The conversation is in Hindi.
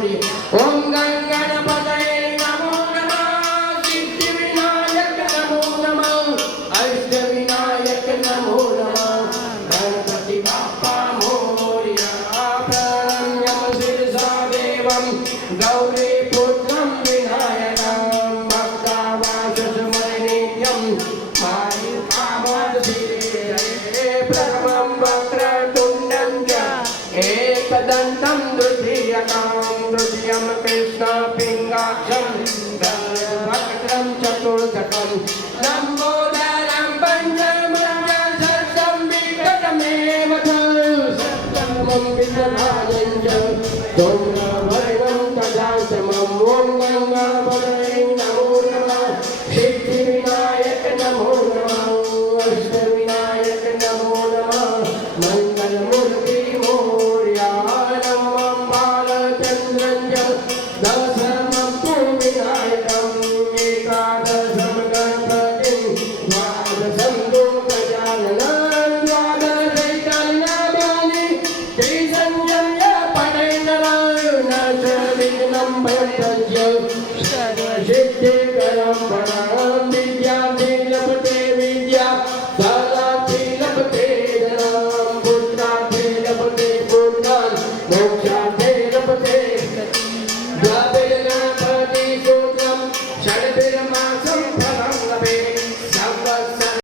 ओम गणपतये नमो नमः सिद्धिविनायक नमो नमः अष्टविनायक नमो नमः गणपति बाप्पा मोरया प्रणम्यं शिरसा देवं गौरीपुत्रं विनायकं भक्तावाससमनित्यं मायुकामधीरे प्रथमं वक्रतुण्डं च एकदन्तं द्वितीयकं द्वितीयं कृष्णपिङ्गाक्षं वक्रं चतुर्थकं लम्बोदरं पञ्चमं षष्ठं विकटमेव च सप्तमं विद्यमानं च धूम्रवर्णं तथाष्टमम् ॐ गणपतये नमो नमः सिद्धिविनायक नमो नमः अष्टविनायक नमो नमः मंगलमूर्ति मोरया नमः बालचन्द्रं च दशमं तु विनायकम् एकादशं गणपतिं द्वादशं तु गजाननं द्वादशैतन्यवानि त्रिसंयम्य पठेन्नरं न च विघ्नं भयस्य सर्वसिद्धिकरं वरं विद्यार्थी लभते विद्या धनार्थी लभते धनं पुत्रार्थी लभते पुत्रान् मोक्ष